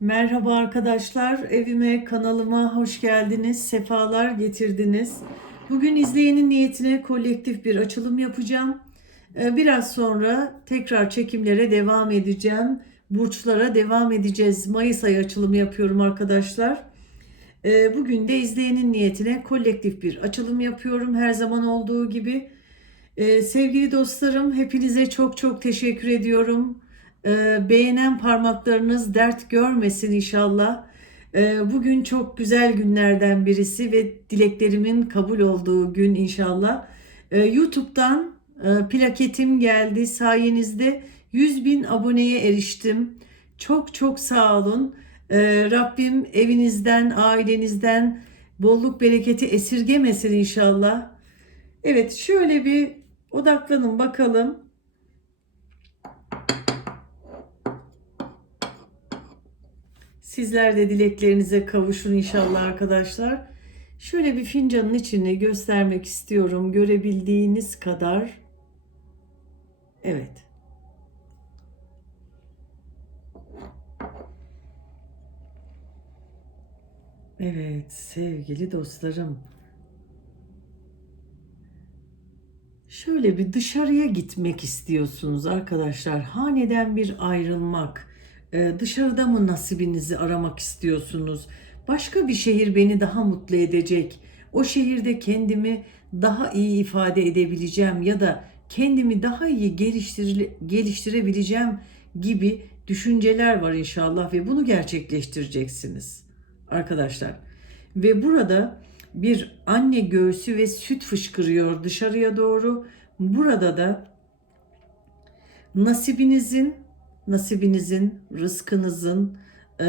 Merhaba arkadaşlar, evime, kanalıma hoş geldiniz, sefalar getirdiniz. Bugün izleyenin niyetine kolektif bir açılım yapacağım. Ee, Biraz sonra tekrar çekimlere devam edeceğim. Burçlara devam edeceğiz. Mayıs ayı açılımı yapıyorum arkadaşlar. Ee, Bugün de izleyenin niyetine kolektif bir açılım yapıyorum her zaman olduğu gibi. Ee, sevgili dostlarım, hepinize çok çok teşekkür ediyorum. Ee, beğenen parmaklarınız dert görmesin inşallah. Ee, bugün çok güzel günlerden birisi ve dileklerimin kabul olduğu gün inşallah. Ee, YouTube'dan e, plaketim geldi sayenizde 100 bin aboneye eriştim. Çok çok sağ olun. Ee, Rabbim evinizden, ailenizden bolluk bereketi esirgemesin inşallah. Evet şöyle bir odaklanın bakalım. Sizler de dileklerinize kavuşun inşallah arkadaşlar. Şöyle bir fincanın içini göstermek istiyorum. Görebildiğiniz kadar. Evet. Evet sevgili dostlarım. Şöyle bir dışarıya gitmek istiyorsunuz arkadaşlar. Haneden bir ayrılmak. Ee, dışarıda mı nasibinizi aramak istiyorsunuz? Başka bir şehir beni daha mutlu edecek. O şehirde kendimi daha iyi ifade edebileceğim ya da kendimi daha iyi geliştir geliştirebileceğim gibi düşünceler var inşallah ve bunu gerçekleştireceksiniz arkadaşlar. Ve burada bir anne göğsü ve süt fışkırıyor dışarıya doğru. Burada da nasibinizin, nasibinizin, rızkınızın e,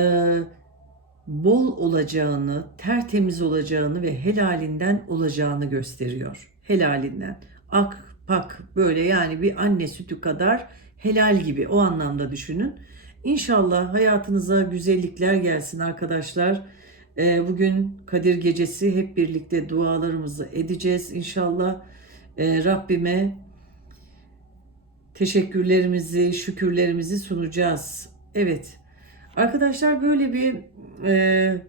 bol olacağını, tertemiz olacağını ve helalinden olacağını gösteriyor. Helalinden. Ak, pak böyle yani bir anne sütü kadar helal gibi o anlamda düşünün. İnşallah hayatınıza güzellikler gelsin arkadaşlar. Ee, Bugün Kadir Gecesi hep birlikte dualarımızı edeceğiz inşallah. Ee, Rabbime teşekkürlerimizi, şükürlerimizi sunacağız. Evet arkadaşlar böyle bir e,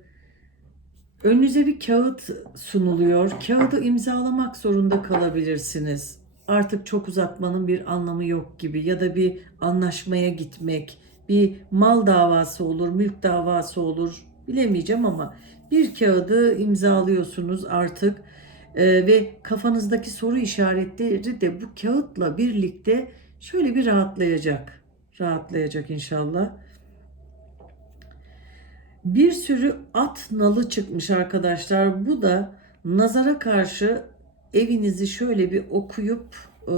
önünüze bir kağıt sunuluyor. Kağıdı imzalamak zorunda kalabilirsiniz. Artık çok uzatmanın bir anlamı yok gibi ya da bir anlaşmaya gitmek, bir mal davası olur, mülk davası olur bilemeyeceğim ama bir kağıdı imzalıyorsunuz artık Ee, ve kafanızdaki soru işaretleri de bu kağıtla birlikte şöyle bir rahatlayacak. Rahatlayacak inşallah. Bir sürü at nalı çıkmış arkadaşlar. Bu da nazara karşı evinizi şöyle bir okuyup e,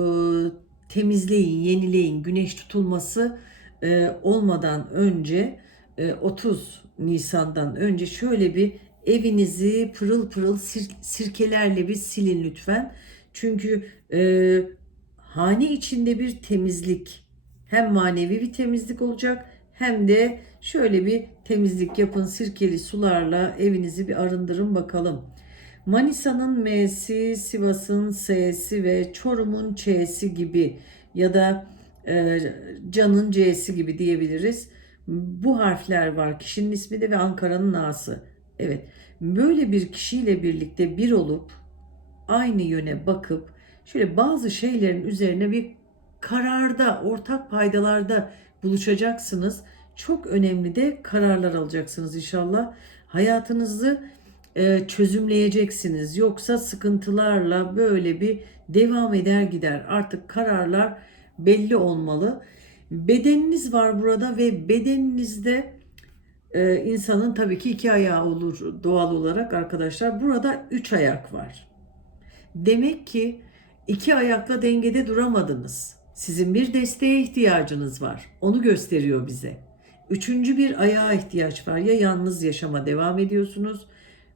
temizleyin, yenileyin. Güneş tutulması e, olmadan önce e, 30 Nisan'dan önce şöyle bir evinizi pırıl pırıl sir- sirkelerle bir silin lütfen. Çünkü e, hane içinde bir temizlik hem manevi bir temizlik olacak hem de şöyle bir temizlik yapın sirkeli sularla evinizi bir arındırın bakalım. Manisa'nın M'si, Sivas'ın S'si ve Çorum'un Ç'si gibi ya da e, Can'ın C'si gibi diyebiliriz. Bu harfler var kişinin ismi de ve Ankara'nın A'sı. Evet böyle bir kişiyle birlikte bir olup aynı yöne bakıp şöyle bazı şeylerin üzerine bir kararda, ortak paydalarda buluşacaksınız. Çok önemli de kararlar alacaksınız inşallah. Hayatınızı e, çözümleyeceksiniz. Yoksa sıkıntılarla böyle bir devam eder gider. Artık kararlar belli olmalı. Bedeniniz var burada ve bedeninizde e, insanın tabii ki iki ayağı olur doğal olarak arkadaşlar. Burada üç ayak var. Demek ki iki ayakla dengede duramadınız. Sizin bir desteğe ihtiyacınız var. Onu gösteriyor bize. Üçüncü bir ayağa ihtiyaç var. Ya yalnız yaşama devam ediyorsunuz,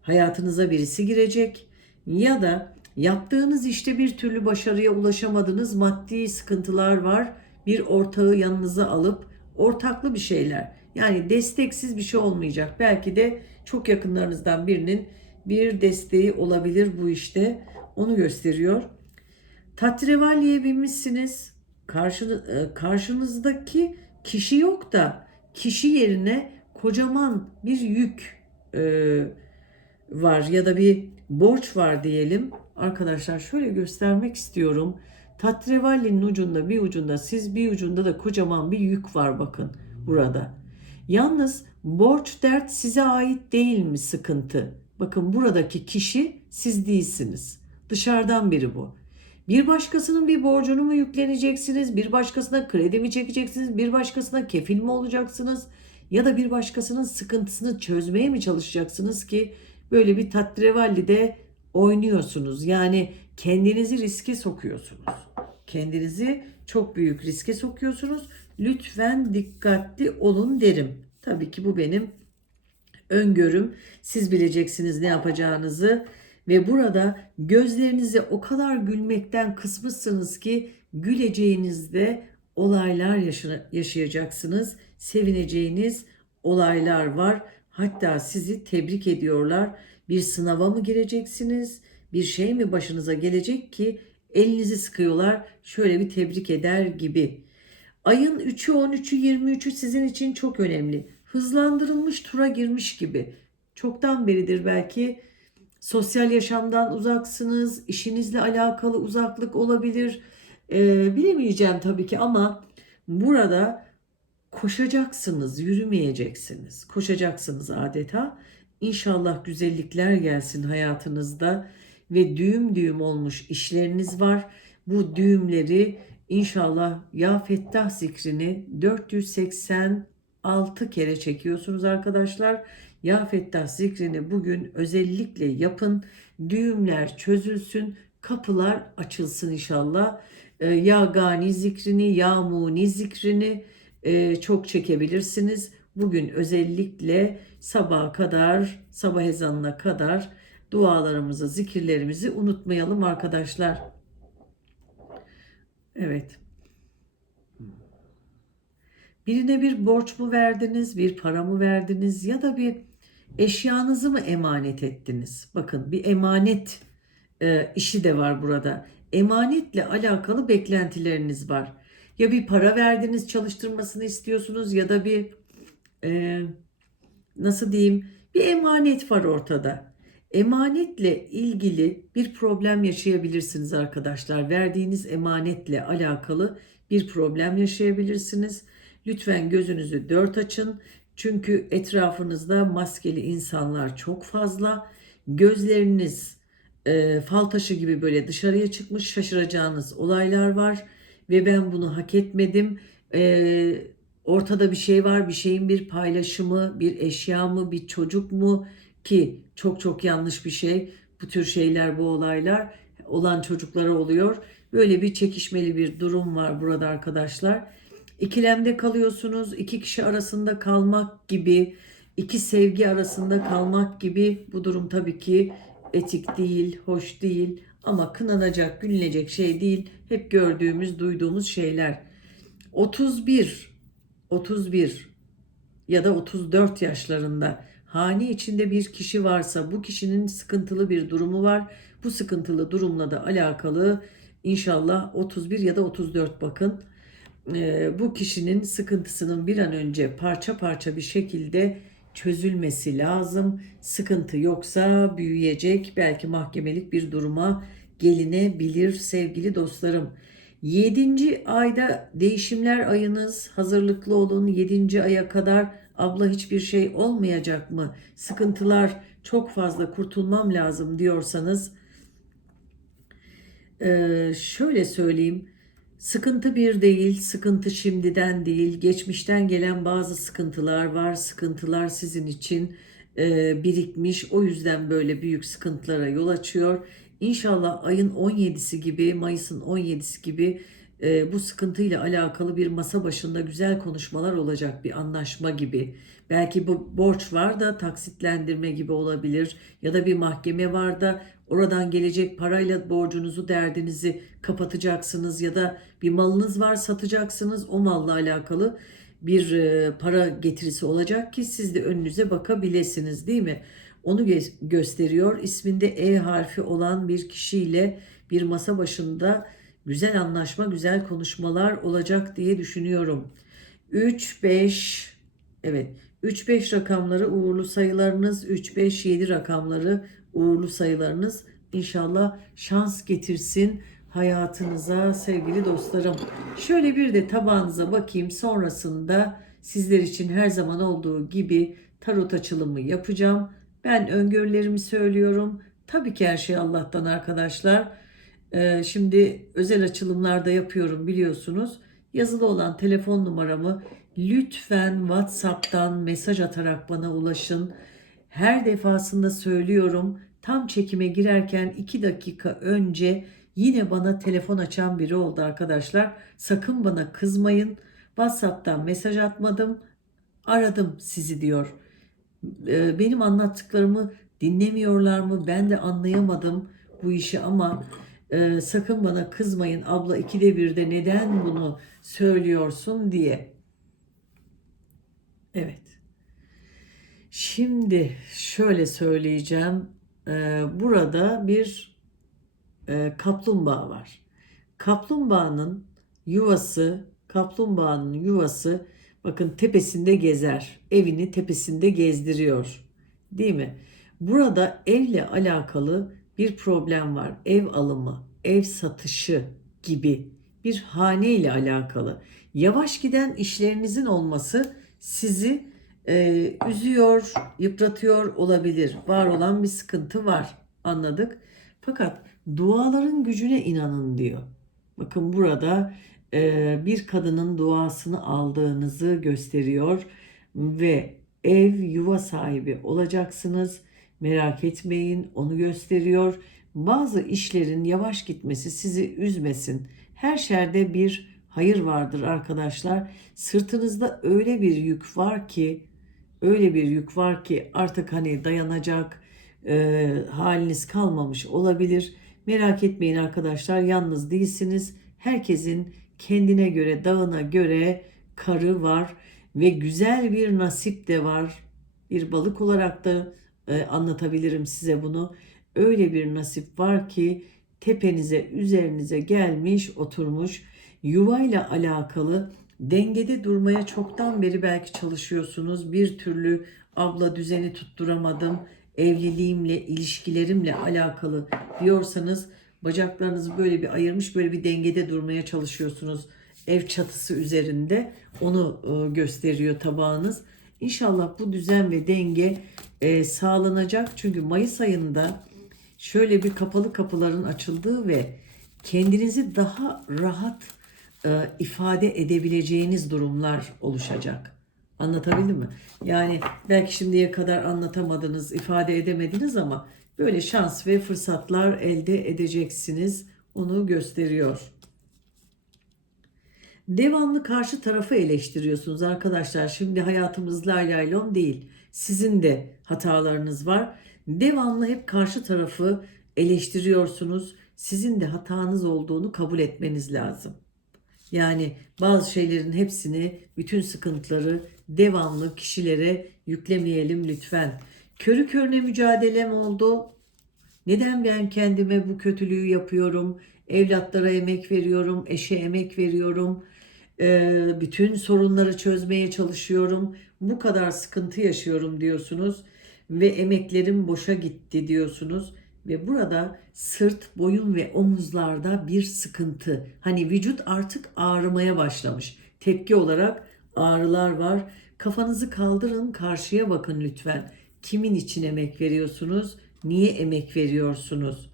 hayatınıza birisi girecek ya da yaptığınız işte bir türlü başarıya ulaşamadınız, maddi sıkıntılar var. Bir ortağı yanınıza alıp ortaklı bir şeyler. Yani desteksiz bir şey olmayacak. Belki de çok yakınlarınızdan birinin bir desteği olabilir bu işte. Onu gösteriyor. Tatrevaliye binmişsiniz. Karşı, e, karşınızdaki kişi yok da kişi yerine kocaman bir yük e, var ya da bir borç var diyelim. Arkadaşlar şöyle göstermek istiyorum. Tatrevallinin ucunda bir ucunda siz bir ucunda da kocaman bir yük var bakın burada. Yalnız borç dert size ait değil mi sıkıntı? Bakın buradaki kişi siz değilsiniz. Dışarıdan biri bu. Bir başkasının bir borcunu mu yükleneceksiniz? Bir başkasına kredi mi çekeceksiniz? Bir başkasına kefil mi olacaksınız? Ya da bir başkasının sıkıntısını çözmeye mi çalışacaksınız ki böyle bir tatrevallide oynuyorsunuz? Yani kendinizi riske sokuyorsunuz. Kendinizi çok büyük riske sokuyorsunuz. Lütfen dikkatli olun derim. Tabii ki bu benim öngörüm. Siz bileceksiniz ne yapacağınızı ve burada gözlerinizi o kadar gülmekten kısmışsınız ki güleceğinizde olaylar yaşa- yaşayacaksınız. Sevineceğiniz olaylar var. Hatta sizi tebrik ediyorlar. Bir sınava mı gireceksiniz? Bir şey mi başınıza gelecek ki elinizi sıkıyorlar. Şöyle bir tebrik eder gibi. Ayın 3'ü, 13'ü, 23'ü sizin için çok önemli. Hızlandırılmış tura girmiş gibi. Çoktan beridir belki sosyal yaşamdan uzaksınız, işinizle alakalı uzaklık olabilir. Ee, bilemeyeceğim tabii ki ama burada koşacaksınız, yürümeyeceksiniz. Koşacaksınız adeta. İnşallah güzellikler gelsin hayatınızda ve düğüm düğüm olmuş işleriniz var. Bu düğümleri inşallah Ya Fettah zikrini 486 kere çekiyorsunuz arkadaşlar. Ya Fettah zikrini bugün özellikle yapın. Düğümler çözülsün, kapılar açılsın inşallah. Ee, Ya Gani zikrini, Ya Muni zikrini e, çok çekebilirsiniz. Bugün özellikle sabaha kadar, sabah ezanına kadar dualarımızı, zikirlerimizi unutmayalım arkadaşlar. Evet. Birine bir borç mu verdiniz, bir para mı verdiniz ya da bir eşyanızı mı emanet ettiniz? Bakın bir emanet e, işi de var burada. Emanetle alakalı beklentileriniz var. Ya bir para verdiniz çalıştırmasını istiyorsunuz ya da bir e, nasıl diyeyim bir emanet var ortada. Emanetle ilgili bir problem yaşayabilirsiniz arkadaşlar. Verdiğiniz emanetle alakalı bir problem yaşayabilirsiniz. Lütfen gözünüzü dört açın. Çünkü etrafınızda maskeli insanlar çok fazla. Gözleriniz e, fal taşı gibi böyle dışarıya çıkmış şaşıracağınız olaylar var. Ve ben bunu hak etmedim. E, ortada bir şey var, bir şeyin bir paylaşımı, bir eşya mı, bir çocuk mu ki çok çok yanlış bir şey. Bu tür şeyler, bu olaylar olan çocuklara oluyor. Böyle bir çekişmeli bir durum var burada arkadaşlar. İkilemde kalıyorsunuz. iki kişi arasında kalmak gibi, iki sevgi arasında kalmak gibi bu durum tabii ki etik değil, hoş değil ama kınanacak, gülünecek şey değil. Hep gördüğümüz, duyduğumuz şeyler. 31, 31 ya da 34 yaşlarında hane içinde bir kişi varsa bu kişinin sıkıntılı bir durumu var. Bu sıkıntılı durumla da alakalı inşallah 31 ya da 34 bakın. Bu kişinin sıkıntısının bir an önce parça parça bir şekilde çözülmesi lazım. Sıkıntı yoksa büyüyecek, belki mahkemelik bir duruma gelinebilir sevgili dostlarım. 7. ayda değişimler ayınız hazırlıklı olun. 7. aya kadar abla hiçbir şey olmayacak mı? Sıkıntılar çok fazla kurtulmam lazım diyorsanız ee, şöyle söyleyeyim. Sıkıntı bir değil, sıkıntı şimdiden değil. Geçmişten gelen bazı sıkıntılar var. Sıkıntılar sizin için e, birikmiş. O yüzden böyle büyük sıkıntılara yol açıyor. İnşallah ayın 17'si gibi, Mayıs'ın 17'si gibi e, bu sıkıntıyla alakalı bir masa başında güzel konuşmalar olacak, bir anlaşma gibi. Belki bu borç var da taksitlendirme gibi olabilir ya da bir mahkeme var da oradan gelecek parayla borcunuzu, derdinizi kapatacaksınız ya da bir malınız var satacaksınız o malla alakalı bir e, para getirisi olacak ki siz de önünüze bakabilirsiniz değil mi? Onu gö- gösteriyor. İsminde E harfi olan bir kişiyle bir masa başında güzel anlaşma, güzel konuşmalar olacak diye düşünüyorum. 3 5 evet 3-5 rakamları uğurlu sayılarınız, 3-5-7 rakamları uğurlu sayılarınız inşallah şans getirsin hayatınıza sevgili dostlarım. Şöyle bir de tabağınıza bakayım sonrasında sizler için her zaman olduğu gibi tarot açılımı yapacağım. Ben öngörülerimi söylüyorum. Tabii ki her şey Allah'tan arkadaşlar. Ee, şimdi özel açılımlarda yapıyorum biliyorsunuz. Yazılı olan telefon numaramı lütfen WhatsApp'tan mesaj atarak bana ulaşın. Her defasında söylüyorum. Tam çekime girerken 2 dakika önce yine bana telefon açan biri oldu arkadaşlar. Sakın bana kızmayın. WhatsApp'tan mesaj atmadım. Aradım sizi diyor. Ee, Benim anlattıklarımı dinlemiyorlar mı? Ben de anlayamadım bu işi ama e, sakın bana kızmayın abla ikide birde neden bunu söylüyorsun diye. Evet. Şimdi şöyle söyleyeceğim. Ee, burada bir e, kaplumbağa var. Kaplumbağanın yuvası, kaplumbağanın yuvası bakın tepesinde gezer. Evini tepesinde gezdiriyor. Değil mi? Burada evle alakalı bir problem var. Ev alımı, ev satışı gibi bir hane ile alakalı. Yavaş giden işlerinizin olması sizi e, üzüyor, yıpratıyor olabilir. Var olan bir sıkıntı var. Anladık. Fakat duaların gücüne inanın diyor. Bakın burada e, bir kadının duasını aldığınızı gösteriyor ve ev yuva sahibi olacaksınız. Merak etmeyin onu gösteriyor. Bazı işlerin yavaş gitmesi sizi üzmesin. Her şerde bir hayır vardır arkadaşlar. Sırtınızda öyle bir yük var ki öyle bir yük var ki artık hani dayanacak e, haliniz kalmamış olabilir. Merak etmeyin arkadaşlar yalnız değilsiniz. Herkesin kendine göre dağına göre karı var ve güzel bir nasip de var. Bir balık olarak da e, anlatabilirim size bunu. Öyle bir nasip var ki tepenize üzerinize gelmiş oturmuş yuvayla alakalı dengede durmaya çoktan beri belki çalışıyorsunuz. Bir türlü abla düzeni tutturamadım. Evliliğimle, ilişkilerimle alakalı diyorsanız bacaklarınızı böyle bir ayırmış böyle bir dengede durmaya çalışıyorsunuz. Ev çatısı üzerinde onu e, gösteriyor tabağınız. İnşallah bu düzen ve denge e, sağlanacak. Çünkü Mayıs ayında şöyle bir kapalı kapıların açıldığı ve kendinizi daha rahat e, ifade edebileceğiniz durumlar oluşacak. Anlatabildim mi? Yani belki şimdiye kadar anlatamadınız, ifade edemediniz ama böyle şans ve fırsatlar elde edeceksiniz. Onu gösteriyor. Devamlı karşı tarafı eleştiriyorsunuz arkadaşlar. Şimdi hayatımız lay lay lom değil. Sizin de hatalarınız var. Devamlı hep karşı tarafı eleştiriyorsunuz. Sizin de hatanız olduğunu kabul etmeniz lazım. Yani bazı şeylerin hepsini, bütün sıkıntıları devamlı kişilere yüklemeyelim lütfen. Körü körüne mücadelem oldu. Neden ben kendime bu kötülüğü yapıyorum? Evlatlara emek veriyorum, eşe emek veriyorum. Ee, bütün sorunları çözmeye çalışıyorum. Bu kadar sıkıntı yaşıyorum diyorsunuz ve emeklerim boşa gitti diyorsunuz ve burada sırt, boyun ve omuzlarda bir sıkıntı. Hani vücut artık ağrımaya başlamış. Tepki olarak ağrılar var. Kafanızı kaldırın, karşıya bakın lütfen. Kimin için emek veriyorsunuz? Niye emek veriyorsunuz?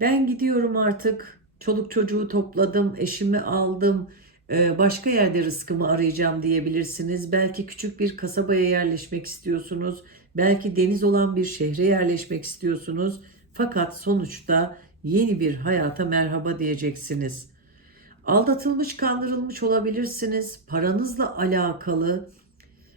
Ben gidiyorum artık. Çoluk çocuğu topladım, eşimi aldım. Ee, Başka yerde rızkımı arayacağım diyebilirsiniz. Belki küçük bir kasabaya yerleşmek istiyorsunuz. Belki deniz olan bir şehre yerleşmek istiyorsunuz. Fakat sonuçta yeni bir hayata merhaba diyeceksiniz. Aldatılmış, kandırılmış olabilirsiniz. Paranızla alakalı,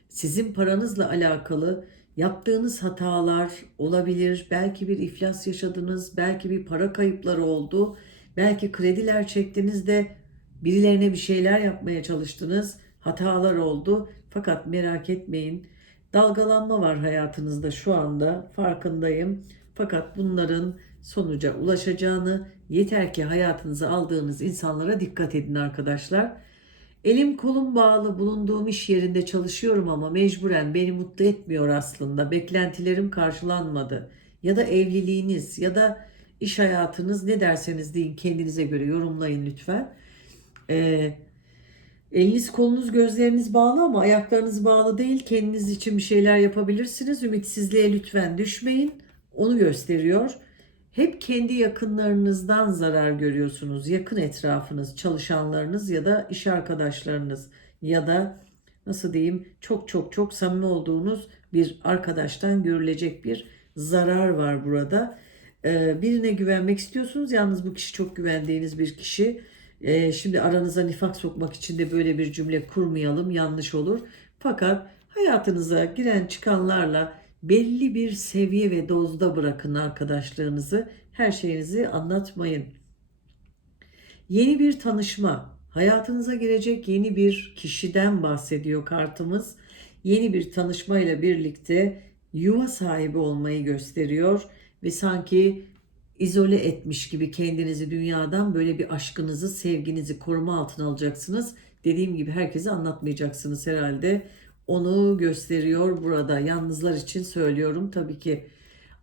sizin paranızla alakalı yaptığınız hatalar olabilir. Belki bir iflas yaşadınız, belki bir para kayıpları oldu. Belki krediler çektiniz de birilerine bir şeyler yapmaya çalıştınız. Hatalar oldu. Fakat merak etmeyin. Dalgalanma var hayatınızda şu anda. Farkındayım. Fakat bunların sonuca ulaşacağını yeter ki hayatınıza aldığınız insanlara dikkat edin arkadaşlar. Elim kolum bağlı bulunduğum iş yerinde çalışıyorum ama mecburen beni mutlu etmiyor aslında. Beklentilerim karşılanmadı. Ya da evliliğiniz ya da iş hayatınız ne derseniz deyin kendinize göre yorumlayın lütfen. Ee, eliniz kolunuz gözleriniz bağlı ama ayaklarınız bağlı değil. Kendiniz için bir şeyler yapabilirsiniz. Ümitsizliğe lütfen düşmeyin. Onu gösteriyor. Hep kendi yakınlarınızdan zarar görüyorsunuz. Yakın etrafınız, çalışanlarınız ya da iş arkadaşlarınız ya da nasıl diyeyim çok çok çok samimi olduğunuz bir arkadaştan görülecek bir zarar var burada. Ee, birine güvenmek istiyorsunuz. Yalnız bu kişi çok güvendiğiniz bir kişi. Ee, şimdi aranıza nifak sokmak için de böyle bir cümle kurmayalım. Yanlış olur. Fakat hayatınıza giren çıkanlarla belli bir seviye ve dozda bırakın arkadaşlarınızı. Her şeyinizi anlatmayın. Yeni bir tanışma, hayatınıza girecek yeni bir kişiden bahsediyor kartımız. Yeni bir tanışmayla birlikte yuva sahibi olmayı gösteriyor ve sanki izole etmiş gibi kendinizi dünyadan böyle bir aşkınızı, sevginizi koruma altına alacaksınız. Dediğim gibi herkese anlatmayacaksınız herhalde. Onu gösteriyor burada. Yalnızlar için söylüyorum tabii ki.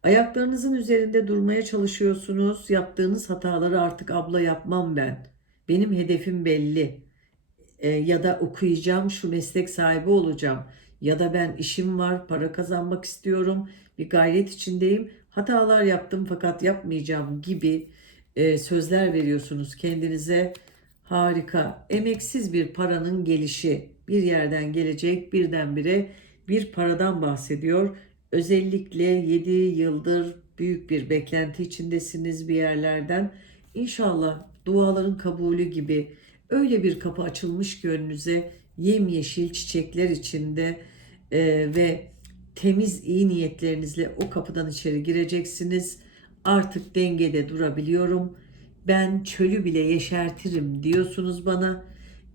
Ayaklarınızın üzerinde durmaya çalışıyorsunuz. Yaptığınız hataları artık abla yapmam ben. Benim hedefim belli. E, ya da okuyacağım, şu meslek sahibi olacağım. Ya da ben işim var, para kazanmak istiyorum, bir gayret içindeyim. Hatalar yaptım fakat yapmayacağım gibi e, sözler veriyorsunuz kendinize. Harika. Emeksiz bir paranın gelişi. Bir yerden gelecek birdenbire bir paradan bahsediyor. Özellikle 7 yıldır büyük bir beklenti içindesiniz bir yerlerden. İnşallah duaların kabulü gibi öyle bir kapı açılmış ki önünüze yemyeşil çiçekler içinde e, ve temiz iyi niyetlerinizle o kapıdan içeri gireceksiniz. Artık dengede durabiliyorum. Ben çölü bile yeşertirim diyorsunuz bana.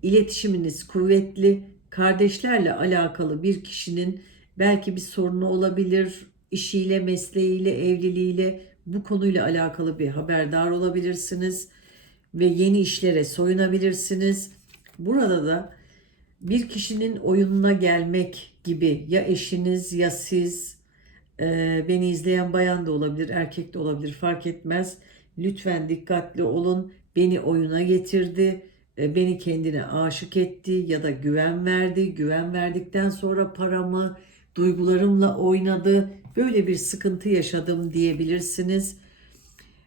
İletişiminiz kuvvetli. Kardeşlerle alakalı bir kişinin belki bir sorunu olabilir. işiyle, mesleğiyle, evliliğiyle bu konuyla alakalı bir haberdar olabilirsiniz ve yeni işlere soyunabilirsiniz. Burada da bir kişinin oyununa gelmek gibi ya eşiniz ya siz e, beni izleyen bayan da olabilir, erkek de olabilir fark etmez. Lütfen dikkatli olun. Beni oyuna getirdi, e, beni kendine aşık etti ya da güven verdi. Güven verdikten sonra paramı, duygularımla oynadı. Böyle bir sıkıntı yaşadım diyebilirsiniz.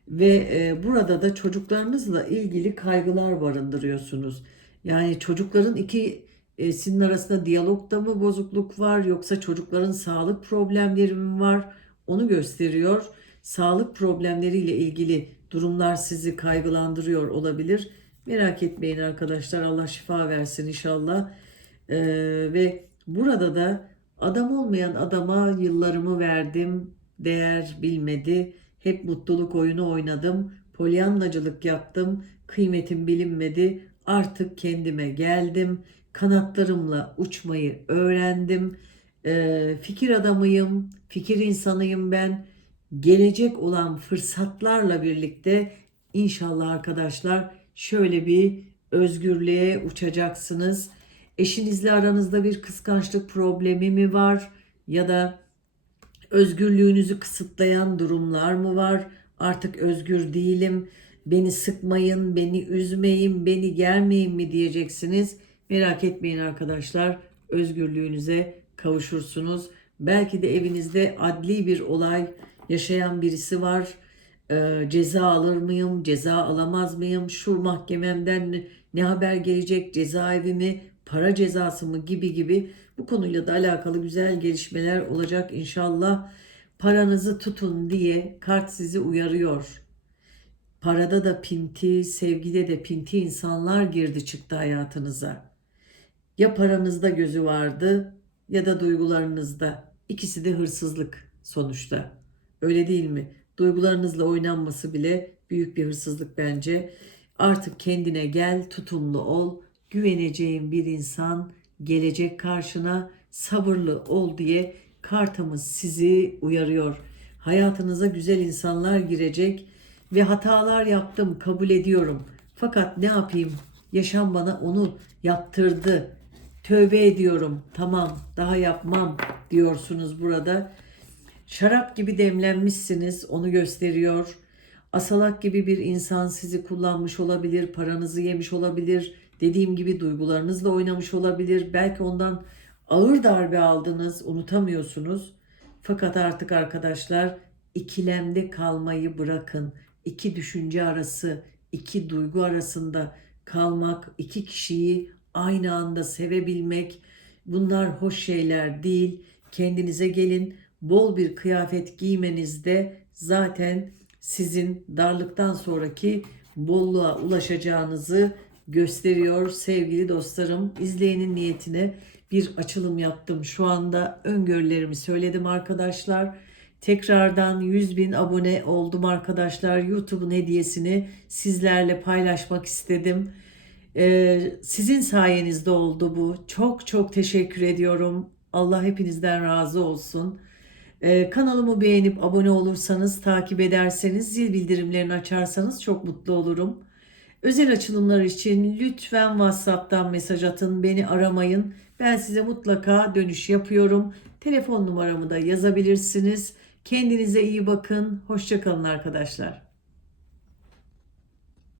Ve e, burada da çocuklarınızla ilgili kaygılar barındırıyorsunuz. Yani çocukların iki e, sizin arasında diyalogda mı bozukluk var yoksa çocukların sağlık problemleri mi var? Onu gösteriyor. Sağlık problemleriyle ilgili durumlar sizi kaygılandırıyor olabilir. Merak etmeyin arkadaşlar. Allah şifa versin inşallah. Ee, ve burada da adam olmayan adama yıllarımı verdim. Değer bilmedi. Hep mutluluk oyunu oynadım. Polyanlacılık yaptım. Kıymetim bilinmedi. Artık kendime geldim. Kanatlarımla uçmayı öğrendim. Ee, fikir adamıyım. Fikir insanıyım ben. Gelecek olan fırsatlarla birlikte inşallah arkadaşlar şöyle bir özgürlüğe uçacaksınız. Eşinizle aranızda bir kıskançlık problemi mi var ya da özgürlüğünüzü kısıtlayan durumlar mı var? Artık özgür değilim. Beni sıkmayın, beni üzmeyin, beni germeyin mi diyeceksiniz. Merak etmeyin arkadaşlar. Özgürlüğünüze kavuşursunuz. Belki de evinizde adli bir olay yaşayan birisi var. Ee, ceza alır mıyım, ceza alamaz mıyım, şu mahkememden ne haber gelecek, cezaevi mi, para cezası mı gibi gibi bu konuyla da alakalı güzel gelişmeler olacak inşallah. Paranızı tutun diye kart sizi uyarıyor. Parada da pinti, sevgide de pinti insanlar girdi çıktı hayatınıza. Ya paranızda gözü vardı ya da duygularınızda. İkisi de hırsızlık sonuçta. Öyle değil mi? Duygularınızla oynanması bile büyük bir hırsızlık bence. Artık kendine gel, tutumlu ol. Güveneceğin bir insan gelecek karşına sabırlı ol diye kartımız sizi uyarıyor. Hayatınıza güzel insanlar girecek ve hatalar yaptım kabul ediyorum. Fakat ne yapayım? Yaşam bana onu yaptırdı. Tövbe ediyorum. Tamam, daha yapmam diyorsunuz burada. Şarap gibi demlenmişsiniz, onu gösteriyor. Asalak gibi bir insan sizi kullanmış olabilir, paranızı yemiş olabilir. Dediğim gibi duygularınızla oynamış olabilir. Belki ondan ağır darbe aldınız, unutamıyorsunuz. Fakat artık arkadaşlar ikilemde kalmayı bırakın. İki düşünce arası, iki duygu arasında kalmak, iki kişiyi aynı anda sevebilmek bunlar hoş şeyler değil. Kendinize gelin. Bol bir kıyafet giymenizde zaten sizin darlıktan sonraki bolluğa ulaşacağınızı gösteriyor sevgili dostlarım. İzleyenin niyetine bir açılım yaptım. Şu anda öngörülerimi söyledim arkadaşlar. Tekrardan 100 bin abone oldum arkadaşlar. YouTube'un hediyesini sizlerle paylaşmak istedim. Ee, sizin sayenizde oldu bu. Çok çok teşekkür ediyorum. Allah hepinizden razı olsun. Ee, kanalımı beğenip abone olursanız, takip ederseniz, zil bildirimlerini açarsanız çok mutlu olurum. Özel açılımlar için lütfen WhatsApp'tan mesaj atın, beni aramayın. Ben size mutlaka dönüş yapıyorum. Telefon numaramı da yazabilirsiniz. Kendinize iyi bakın. Hoşçakalın arkadaşlar.